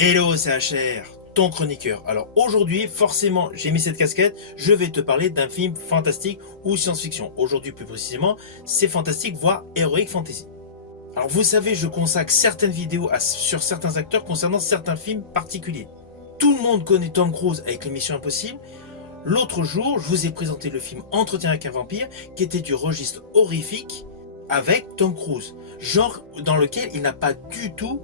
Hello, c'est HR, ton chroniqueur. Alors aujourd'hui, forcément, j'ai mis cette casquette, je vais te parler d'un film fantastique ou science-fiction. Aujourd'hui, plus précisément, c'est fantastique, voire heroic fantasy. Alors vous savez, je consacre certaines vidéos sur certains acteurs concernant certains films particuliers. Tout le monde connaît Tom Cruise avec les Missions Impossibles. L'autre jour, je vous ai présenté le film Entretien avec un vampire, qui était du registre horrifique avec Tom Cruise. Genre dans lequel il n'a pas du tout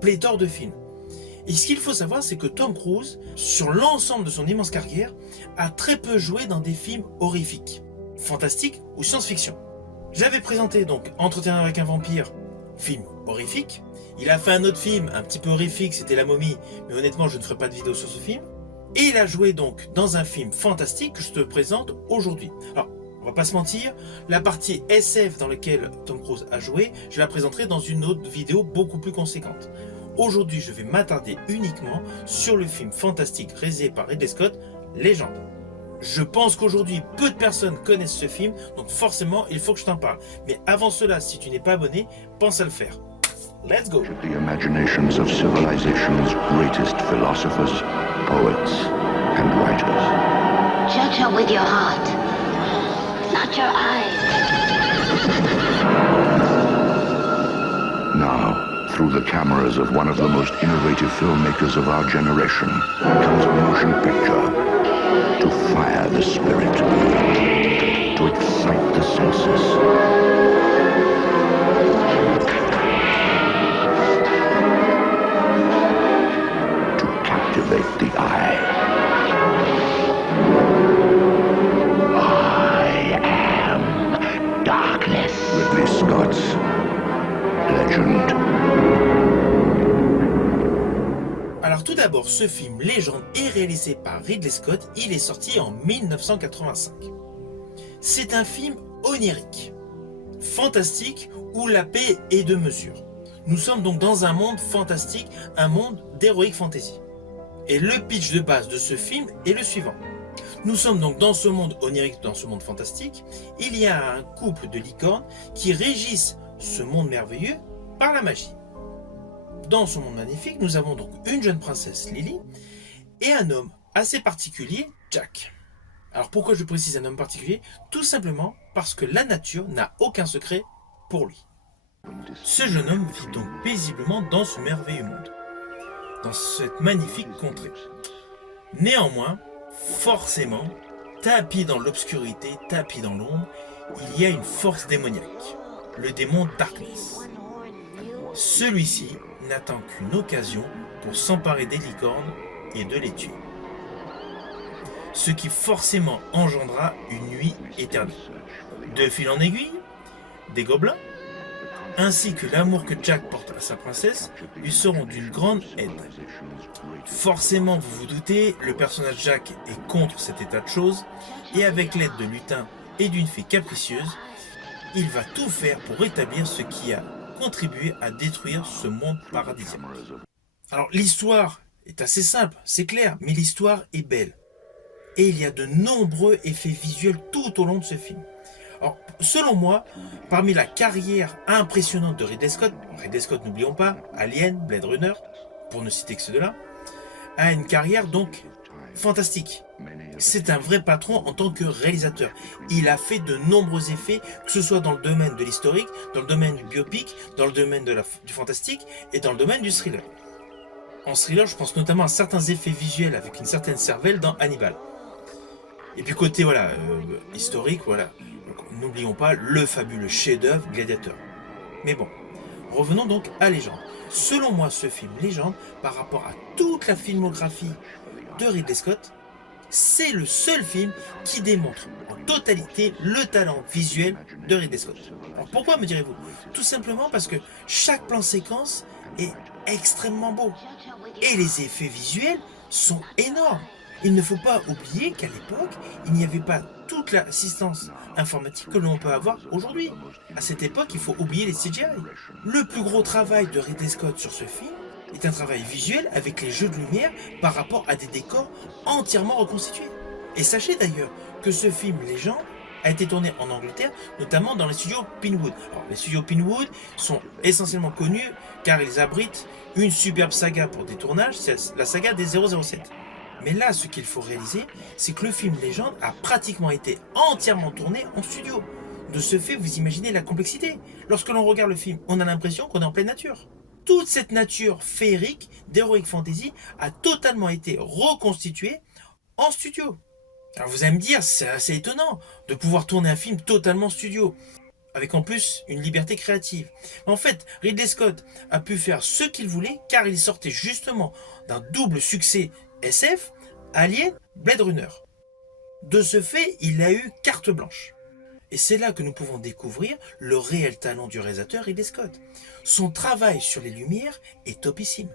pléthore de films. Et ce qu'il faut savoir, c'est que Tom Cruise, sur l'ensemble de son immense carrière, a très peu joué dans des films horrifiques, fantastiques ou science-fiction. J'avais présenté donc Entretien avec un vampire, film horrifique. Il a fait un autre film un petit peu horrifique, c'était La Momie, mais honnêtement je ne ferai pas de vidéo sur ce film. Et il a joué donc dans un film fantastique que je te présente aujourd'hui. Alors, on va pas se mentir, la partie SF dans laquelle Tom Cruise a joué, je la présenterai dans une autre vidéo beaucoup plus conséquente. Aujourd'hui, je vais m'attarder uniquement sur le film fantastique réalisé par Ridley Scott, Légende. Je pense qu'aujourd'hui, peu de personnes connaissent ce film, donc forcément, il faut que je t'en parle. Mais avant cela, si tu n'es pas abonné, pense à le faire. Let's go! The imaginations of civilization's greatest philosophers, poets, and writers. Judge her with your heart, not your eyes. Now, through the cameras of one of the most innovative filmmakers of our generation, comes a motion picture to fire the spirit, to excite the senses, to captivate the eye. I am darkness. Ridley Scott's Legend. Alors tout d'abord, ce film Légende est réalisé par Ridley Scott, il est sorti en 1985. C'est un film onirique, fantastique, où la paix est de mesure. Nous sommes donc dans un monde fantastique, un monde d'heroic fantasy. Et le pitch de base de ce film est le suivant. Nous sommes donc dans ce monde onirique, dans ce monde fantastique, il y a un couple de licornes qui régissent ce monde merveilleux par la magie. Dans ce monde magnifique, nous avons donc une jeune princesse, Lily, et un homme assez particulier, Jack. Alors pourquoi je précise un homme particulier? Tout simplement parce que la nature n'a aucun secret pour lui. Ce jeune homme vit donc paisiblement dans ce merveilleux monde, dans cette magnifique contrée. Néanmoins, forcément, tapis dans l'obscurité, tapis dans l'ombre, il y a une force démoniaque, le démon Darkness. Celui-ci n'attend qu'une occasion pour s'emparer des licornes et de les tuer. Ce qui forcément engendra une nuit éternelle. De fil en aiguille, des gobelins, ainsi que l'amour que Jack porte à sa princesse, lui seront d'une grande aide. Forcément, vous vous doutez, le personnage Jack est contre cet état de choses, et avec l'aide de lutins et d'une fée capricieuse, il va tout faire pour rétablir ce qui a contribué à détruire ce monde paradisiaque. Alors l'histoire est assez simple, c'est clair, mais l'histoire est belle. Et il y a de nombreux effets visuels tout au long de ce film. Alors, selon moi, parmi la carrière impressionnante de Ridley Scott, n'oublions pas, Alien, Blade Runner, pour ne citer que ceux-là, a une carrière donc fantastique. C'est un vrai patron en tant que réalisateur. Il a fait de nombreux effets, que ce soit dans le domaine de l'historique, dans le domaine du biopic, dans le domaine du fantastique et dans le domaine du thriller. En thriller, je pense notamment à certains effets visuels avec une certaine cervelle dans Hannibal. Et puis côté historique, n'oublions pas le fabuleux chef-d'œuvre Gladiator. Mais bon, revenons donc à Légende. Selon moi, ce film Légende, par rapport à toute la filmographie de Ridley Scott, c'est le seul film qui démontre en totalité le talent visuel de Ridley Scott. Alors pourquoi, me direz-vous? Tout simplement parce que chaque plan séquence est extrêmement beau. Et les effets visuels sont énormes. Il ne faut pas oublier qu'à l'époque, il n'y avait pas toute l'assistance informatique que l'on peut avoir aujourd'hui. À cette époque, il faut oublier les CGI. Le plus gros travail de Ridley Scott sur ce film est un travail visuel avec les jeux de lumière par rapport à des décors entièrement reconstitués. Et sachez d'ailleurs que ce film Légende a été tourné en Angleterre, notamment dans les studios Pinewood. Alors, les studios Pinewood sont essentiellement connus car ils abritent une superbe saga pour des tournages, c'est la saga des 007. Mais là, ce qu'il faut réaliser, c'est que le film Légende a pratiquement été entièrement tourné en studio. De ce fait, vous imaginez la complexité. Lorsque l'on regarde le film, on a l'impression qu'on est en pleine nature. Toute cette nature féerique d'Heroic Fantasy a totalement été reconstituée en studio. Alors vous allez me dire, c'est assez étonnant de pouvoir tourner un film totalement studio, avec en plus une liberté créative. En fait, Ridley Scott a pu faire ce qu'il voulait car il sortait justement d'un double succès SF, Alien, Blade Runner. De ce fait, il a eu carte blanche. Et c'est là que nous pouvons découvrir le réel talent du réalisateur Ridley Scott. Son travail sur les lumières est topissime.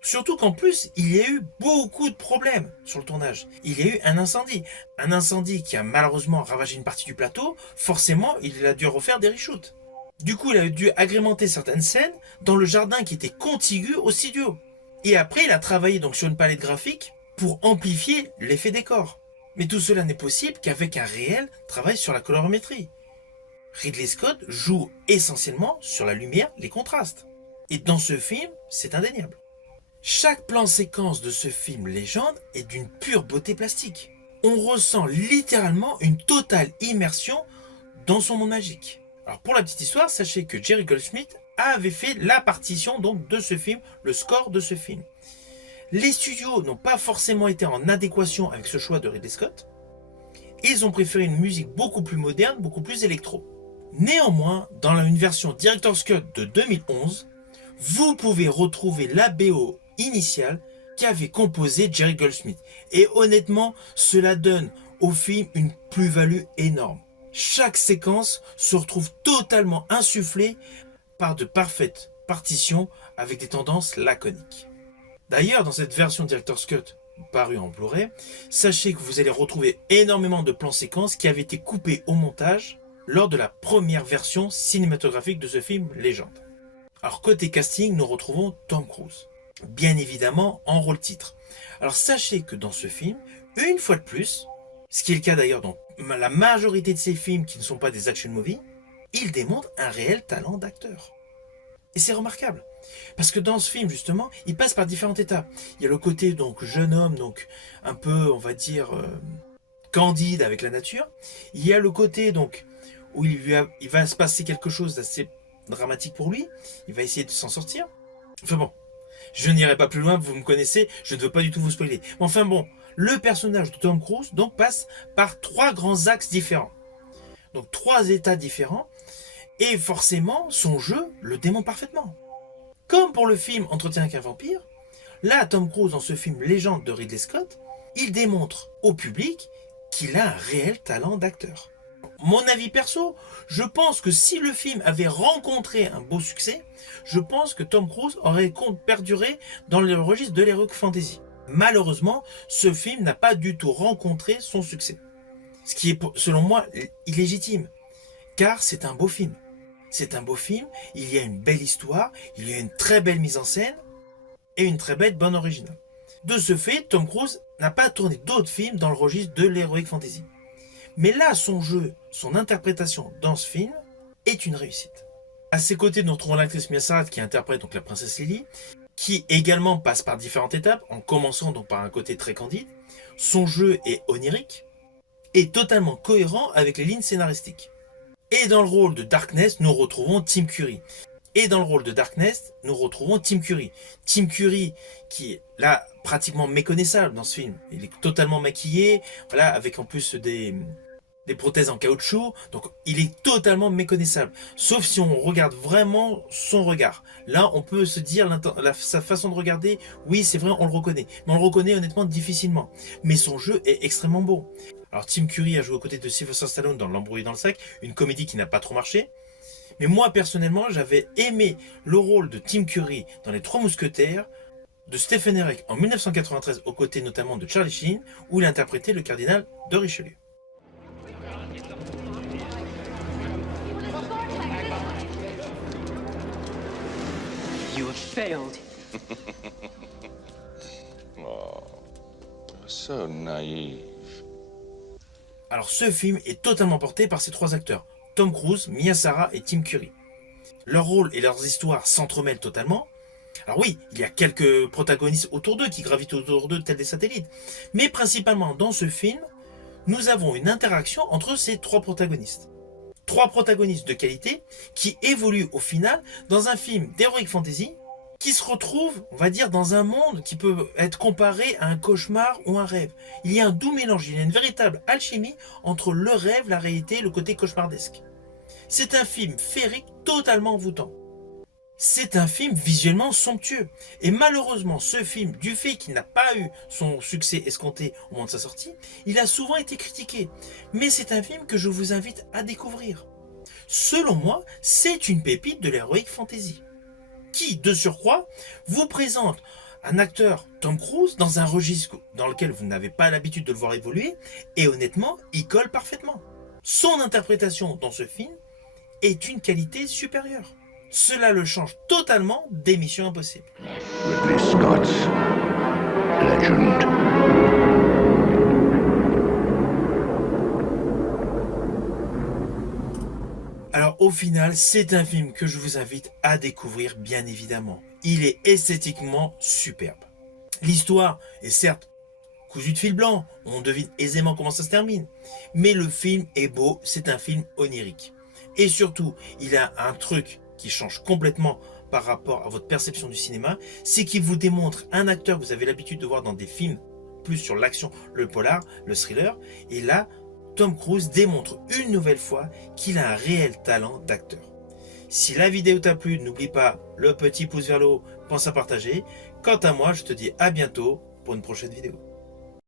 Surtout qu'en plus, il y a eu beaucoup de problèmes sur le tournage. Il y a eu un incendie qui a malheureusement ravagé une partie du plateau. Forcément, il a dû refaire des reshoots. Du coup, il a dû agrémenter certaines scènes dans le jardin qui était contigu au studio. Et après, il a travaillé donc sur une palette graphique pour amplifier l'effet décor. Mais tout cela n'est possible qu'avec un réel travail sur la colorimétrie. Ridley Scott joue essentiellement sur la lumière, les contrastes. Et dans ce film, c'est indéniable. Chaque plan séquence de ce film Légende est d'une pure beauté plastique. On ressent littéralement une totale immersion dans son monde magique. Alors pour la petite histoire, sachez que Jerry Goldsmith avait fait la partition donc de ce film, le score de ce film. Les studios n'ont pas forcément été en adéquation avec ce choix de Ridley Scott. Ils ont préféré une musique beaucoup plus moderne, beaucoup plus électro. Néanmoins, dans une version Director's Cut de 2011, vous pouvez retrouver la BO initiale qu'avait composé Jerry Goldsmith. Et honnêtement, cela donne au film une plus-value énorme. Chaque séquence se retrouve totalement insufflée par de parfaites partitions avec des tendances laconiques. D'ailleurs, dans cette version Director's Cut parue en Blu-ray, sachez que vous allez retrouver énormément de plans séquences qui avaient été coupés au montage lors de la première version cinématographique de ce film Légende. Alors côté casting, nous retrouvons Tom Cruise, bien évidemment en rôle titre. Alors sachez que dans ce film, une fois de plus, ce qui est le cas d'ailleurs dans la majorité de ces films qui ne sont pas des action movies, il démontre un réel talent d'acteur. Et c'est remarquable. Parce que dans ce film, justement, il passe par différentes étapes. Il y a le côté donc jeune homme, donc un peu, on va dire, candide avec la nature. Il y a le côté donc où il va se passer quelque chose d'assez dramatique pour lui. Il va essayer de s'en sortir. Enfin bon, je n'irai pas plus loin, vous me connaissez, je ne veux pas du tout vous spoiler. Enfin bon, le personnage de Tom Cruise donc passe par 3 grands axes différents. Donc 3 états différents. Et forcément, son jeu le démontre parfaitement. Comme pour le film Entretien avec un vampire, là, Tom Cruise, dans ce film Légende de Ridley Scott, il démontre au public qu'il a un réel talent d'acteur. Mon avis perso, je pense que si le film avait rencontré un beau succès, je pense que Tom Cruise aurait perduré dans le registre de l'heroic fantasy. Malheureusement, ce film n'a pas du tout rencontré son succès. Ce qui est, selon moi, illégitime, car c'est un beau film. C'est un beau film, il y a une belle histoire, il y a une très belle mise en scène et une très belle bande originale. De ce fait, Tom Cruise n'a pas tourné d'autres films dans le registre de l'heroic fantasy. Mais là, son jeu, son interprétation dans ce film est une réussite. À ses côtés, nous retrouvons l'actrice Mia Sarath qui interprète donc la princesse Lily, qui également passe par différentes étapes, en commençant donc par un côté très candide. Son jeu est onirique et totalement cohérent avec les lignes scénaristiques. Et dans le rôle de Darkness, nous retrouvons Tim Curry. Tim Curry, qui est là pratiquement méconnaissable dans ce film. Il est totalement maquillé, voilà, avec en plus des prothèses en caoutchouc, donc il est totalement méconnaissable. Sauf si on regarde vraiment son regard. Là, on peut se dire, sa façon de regarder, oui, c'est vrai, on le reconnaît. Mais on le reconnaît honnêtement difficilement. Mais son jeu est extrêmement beau. Alors Tim Curry a joué aux côtés de Sylvester Stallone dans L'Embrouillé dans le sac, une comédie qui n'a pas trop marché. Mais moi, personnellement, j'avais aimé le rôle de Tim Curry dans Les Trois Mousquetaires, de Stephen Herek en 1993, aux côtés notamment de Charlie Sheen, où il interprétait le cardinal de Richelieu. You have failed. Oh, you're so naive. Alors ce film est totalement porté par ces trois acteurs, Tom Cruise, Mia Sara et Tim Curry. Leurs rôles et leurs histoires s'entremêlent totalement. Alors oui, il y a quelques protagonistes autour d'eux qui gravitent autour d'eux tels des satellites. Mais principalement dans ce film, nous avons une interaction entre ces trois protagonistes. Trois protagonistes de qualité qui évoluent au final dans un film d'heroic fantasy qui se retrouvent, on va dire, dans un monde qui peut être comparé à un cauchemar ou un rêve. Il y a un doux mélange, il y a une véritable alchimie entre le rêve, la réalité et le côté cauchemardesque. C'est un film féerique totalement envoûtant. C'est un film visuellement somptueux. Et malheureusement, ce film, du fait qu'il n'a pas eu son succès escompté au moment de sa sortie, il a souvent été critiqué. Mais c'est un film que je vous invite à découvrir. Selon moi, c'est une pépite de l'heroic fantasy, qui, de surcroît, vous présente un acteur, Tom Cruise, dans un registre dans lequel vous n'avez pas l'habitude de le voir évoluer, et honnêtement, il colle parfaitement. Son interprétation dans ce film est une qualité supérieure. Cela le change totalement des Missions Impossibles. Ridley Scott's Legend. Alors au final, c'est un film que je vous invite à découvrir bien évidemment. Il est esthétiquement superbe. L'histoire est certes cousue de fil blanc, on devine aisément comment ça se termine. Mais le film est beau, c'est un film onirique. Et surtout, il a un truc qui change complètement par rapport à votre perception du cinéma, c'est qu'il vous démontre un acteur que vous avez l'habitude de voir dans des films plus sur l'action, le polar, le thriller, et là, Tom Cruise démontre une nouvelle fois qu'il a un réel talent d'acteur. Si la vidéo t'a plu, n'oublie pas le petit pouce vers le haut, pense à partager. Quant à moi, je te dis à bientôt pour une prochaine vidéo.